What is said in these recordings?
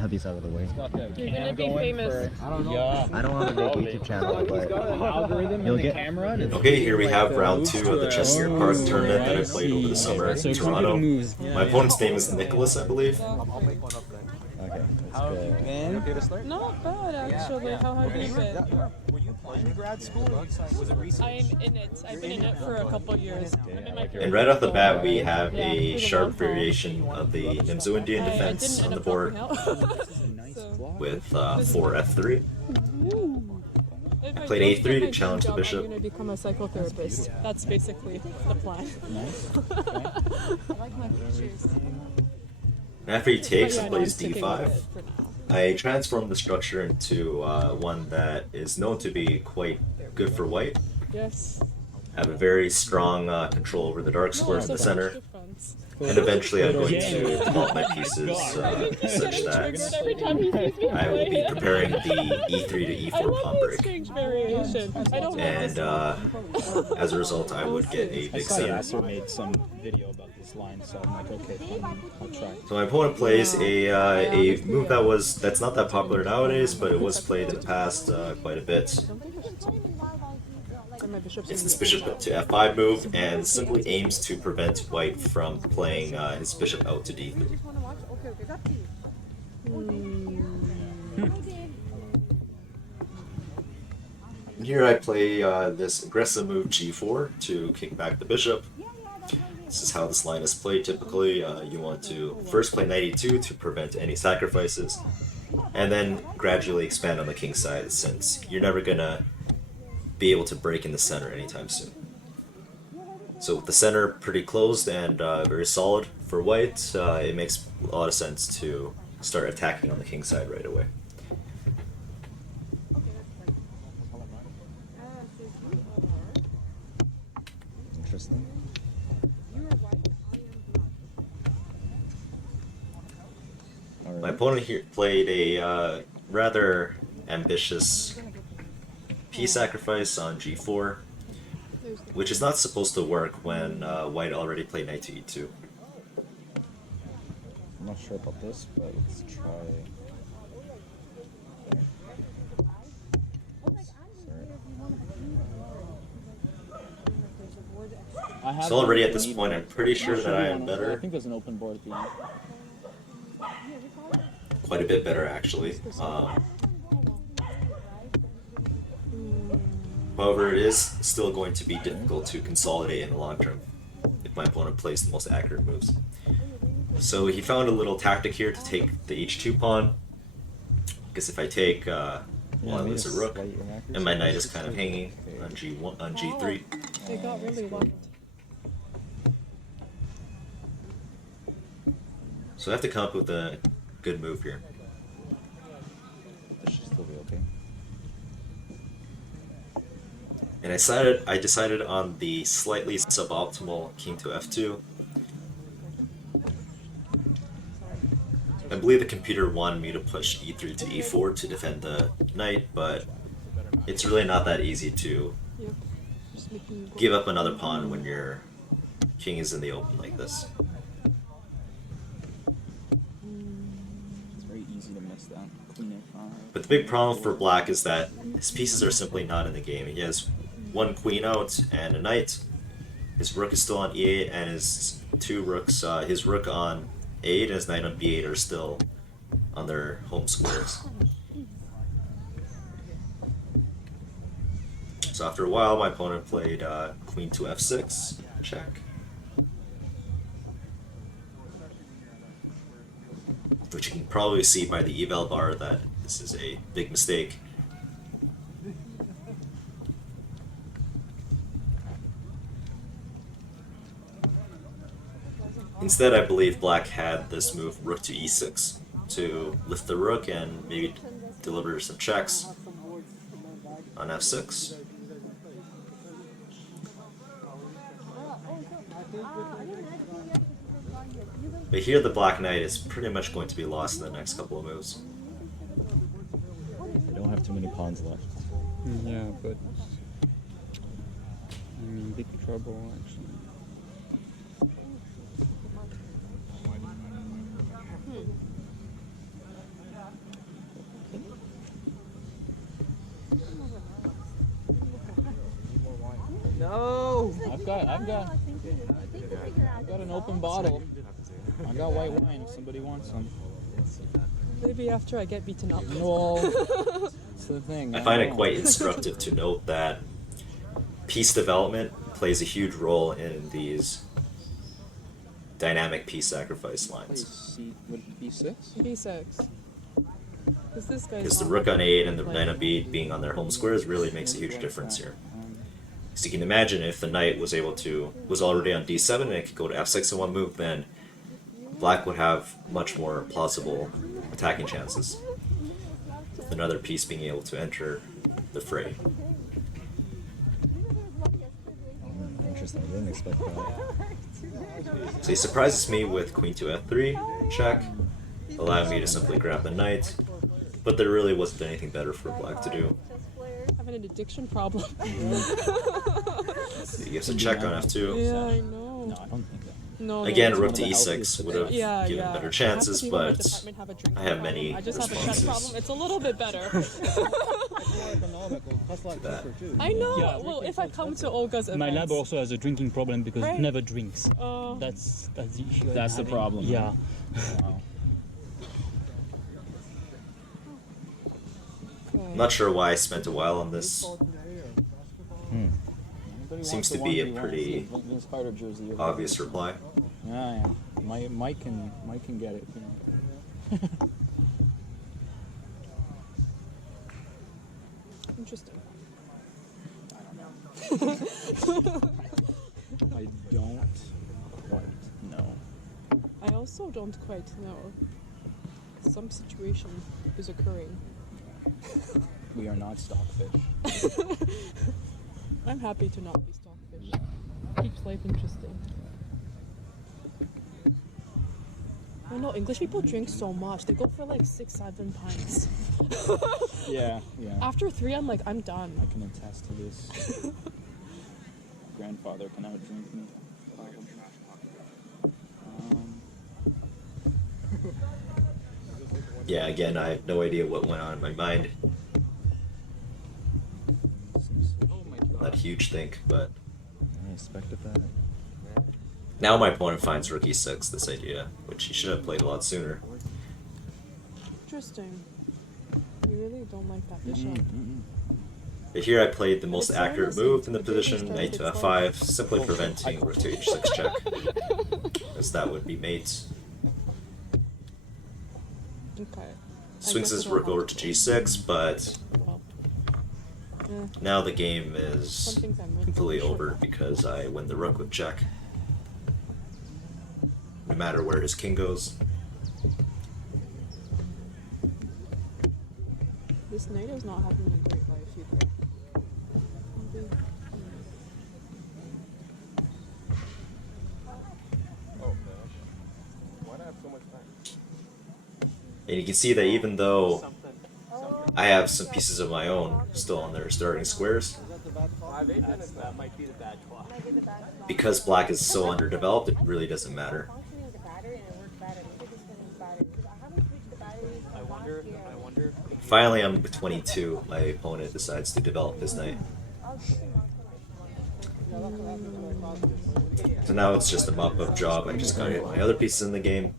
have these out of the way. You're gonna be famous. I don't know. Yeah. I don't have a big YouTube channel, but you'll get. Okay, here we have round 2 of the Chester Park tournament that I played over the summer in Toronto. My opponent's name is Nicholas, I believe. Okay, How have you been? Okay to start? Not bad, actually. How have you been? Were you playing grad school? Was it recent? I'm in it. I've been in it for a couple years. I'm in my And right off the bat, we have a sharp variation of the Nimzo-Indian defense on the board with 4 F3. I played A3 to challenge the bishop. I'm going to become a psychotherapist. That's basically the plan. And after he takes and plays D5, I transform the structure into one that is known to be quite good for white. Yes. I have a very strong control over the dark squares in the center. And eventually I'm going to develop my pieces such that I will be preparing the E3 to E4 pawn break. And as a result, I would get a big center. Made some video about this line, so I'm like, okay, I'll try. So my opponent plays a move that's not that popular nowadays, but it was played in the past quite a bit. It's this bishop to F5 move, and simply aims to prevent white from playing his bishop out to D3. And here I play this aggressive move G4 to kick back the bishop. This is how this line is played typically. You want to first play knight e2 to prevent any sacrifices, and then gradually expand on the king side, since you're never gonna be able to break in the center anytime soon. So with the center pretty closed and very solid for white, it makes a lot of sense to start attacking on the king side right away. Interesting. My opponent here played a rather ambitious piece sacrifice on G4, which is not supposed to work when white already played knight to E2. I'm not sure about this, but let's try. So already at this point, I'm pretty sure that I am better. I think there's an open board at the end. Quite a bit better, actually. However, it is still going to be difficult to consolidate in the long term if my opponent plays the most accurate moves. So he found a little tactic here to take the h2 pawn, because if I take, well, I lose a rook, and my knight is kind of hanging on G1, on G3. They got really lucky. So I have to come up with a good move here. This should still be okay. And I decided on the slightly suboptimal king to f2. I believe the computer wanted me to push e3 to e4 to defend the knight, but it's really not that easy to give up another pawn when your king is in the open like this. It's very easy to miss that. Queen a5. But the big problem for black is that his pieces are simply not in the game. He has one queen out and a knight. His rook is still on e8, and his two rooks, his rook on a8 and his knight on b8 are still on their home squares. So after a while, my opponent played queen to f6, check. Which you can probably see by the eval bar that this is a big mistake. Instead, I believe black had this move rook to e6 to lift the rook and maybe deliver some checks on f6. But here the black knight is pretty much going to be lost in the next couple of moves. They don't have too many pawns left. Yeah, but I'm in big trouble actually. I've got an open bottle. I got white wine if somebody wants some. Maybe after I get beaten up. No, that's the thing. I find it quite instructive to note that piece development plays a huge role in these dynamic piece sacrifice lines. Would it be B6? B6. Because this guy's Because the not rook on really a8 and the playing. knight on b8 being on their home squares really makes a huge difference here. So you can imagine if the knight was already on d7 and it could go to f6 in one move, then black would have much more plausible attacking chances, with another piece being able to enter the fray. Interesting. I didn't expect that. So he surprises me with queen to f3 check, allowing me to simply grab the knight, but there really wasn't anything better for black to do. Having an addiction problem. So he gives a check on f2. Yeah, I know. No, I don't think that. No, Again, no, rook it's to not. e6 would have given better chances, Half the people in my but department have a drinking I have problem. many I just have a check responses problem. It's a little bit better. that. I know. Yeah. Well, if I come to Olga's events. My lab also has a drinking problem because Right. it never drinks. Oh. That's the issue. I'm That's the having. problem. Yeah. Wow. I'm not sure why I spent a while on this. Anybody Seems wants to the be a 1v1, pretty the Vince Carter jersey over Obvious there. reply. Yeah, yeah. Mike can get it. You know. Interesting. I don't quite know. I also don't quite know. Some situation is occurring. We are not stockfish. I'm happy to not be stockfish. Keeps life interesting. I know English people drink so much. They go for like 6-7 pints. Yeah, yeah. After 3, I'm like, I'm done. I can attest to this. Grandfather can outdrink me. Yeah, again, I have no idea what went on in my mind. Not a huge think, but I expected that. now my opponent finds rook e6 this idea, which he should have played a lot sooner. Interesting. You really don't like that bishop. But here I played the most It's accurate honestly, move in the the difference position, knight to starts f5, with simply preventing rook to h6 check, as that would be mate. Okay. Swings his rook over to g6, but Well, yeah. now the game Some is things I'm meant completely for sure. over because I win the rook with check. No matter where his king goes. This knight is not having a great life either. Maybe- And you can see that even though I have some pieces of my own still on their starting squares, because black is so underdeveloped, it really doesn't matter. Finally, I'm 22. My opponent decides to develop his knight. So now it's just a mop-up job. I just gotta get my other pieces in the game.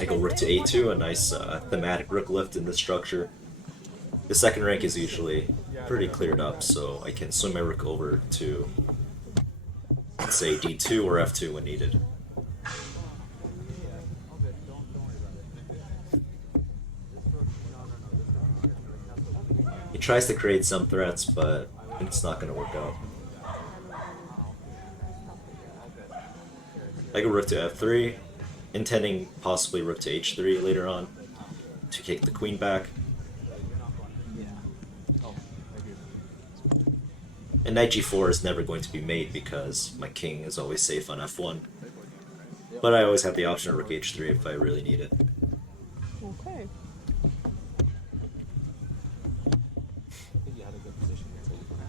I go rook to a2, a nice thematic rook lift in this structure. The second rank is usually pretty cleared up, so I can swing my rook over to, say, d2 or f2 when needed. He tries to create some threats, but it's not going to work out. I go rook to f3, intending possibly rook to h3 later on to kick the queen back. And knight g4 is never going to be mate because my king is always safe on f1. But I always have the option of rook h3 if I really need it. Okay.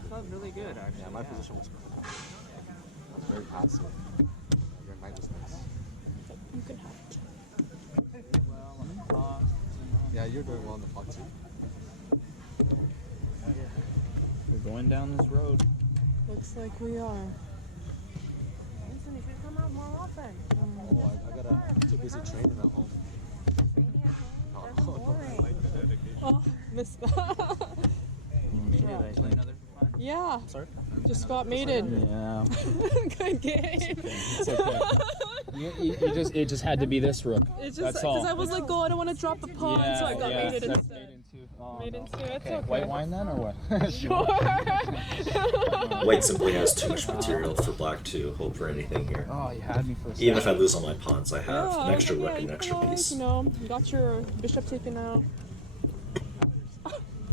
That was really good, actually. Yeah, my position was cool. I was very passive. Your knight was nice. You can have it. Yeah, you're doing well in the pot too. We're going down this road. Looks like we are. too busy training at home. Oh, missed that. You made it, I think. Yeah, Sorry? just got mated. Yeah. Good game. It's okay. It just had to be this rook. It's just That's all. because I was like, oh, I don't want to drop the pawn, so I got mated that's instead. made into. Oh, Made no. into it. It's Okay, okay. white wine then, or what? Sure. White simply has too much material for black to hope for anything here. Oh, you had me for a second. Even if I lose all my pawns, I have Yeah, an extra rook yeah, and an extra equalize, piece. you know, you got your bishop taken out.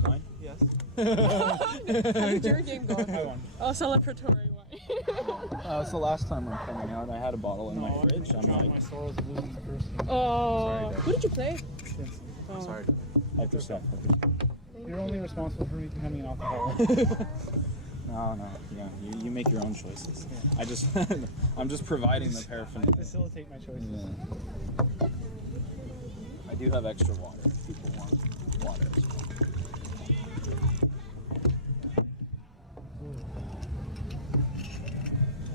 Wine? Yes. How did your game go? I won. Oh, celebratory wine. It's the last time I'm coming out. I had a bottle in my fridge. I'm like, my sorrows of losing the first game. Oh, who did you play? Oh. Sorry. hyper stuff. You're only responsible for me becoming an alcoholic. No, yeah, you make your own choices. I just, I'm just providing the paraphernalia. Facilitate my choices. Yeah. I do have extra water if people want water as well.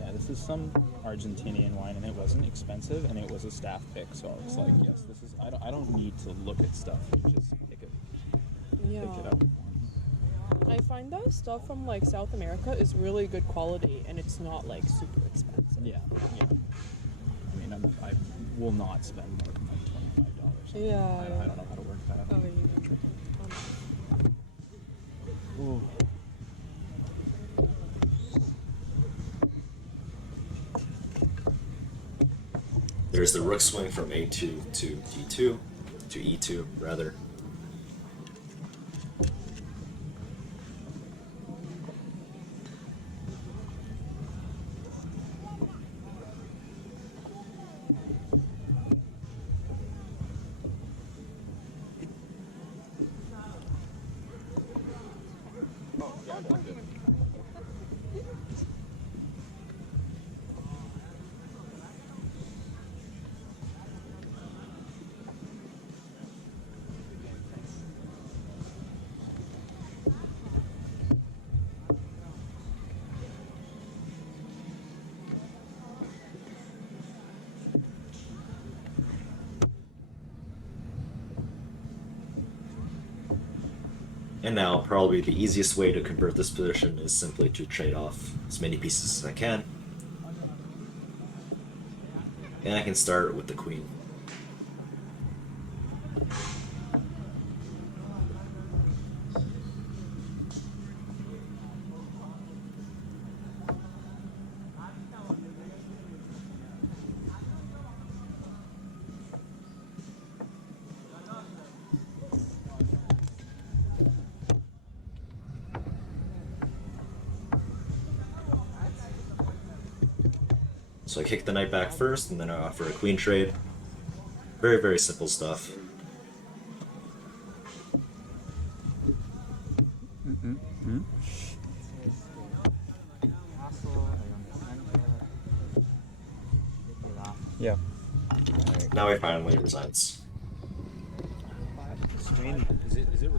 Yeah, this is some Argentinian wine, and it wasn't expensive, and it was a staff pick. So I was like, yes, this is. I don't need to look at stuff. You just pick it up. I find that stuff from like South America is really good quality, and it's not like super expensive. Yeah. I mean, I will not spend more than like $25. Yeah. I don't know how to work that. Oh, yeah. Ooh. There's the rook swing from A2 to D2, to E2 rather. And now, probably the easiest way to convert this position is simply to trade off as many pieces as I can. And I can start with the queen. So I kick the knight back first, and then I offer a queen trade. Very, very simple stuff. Yeah. Now he finally resigns. Is it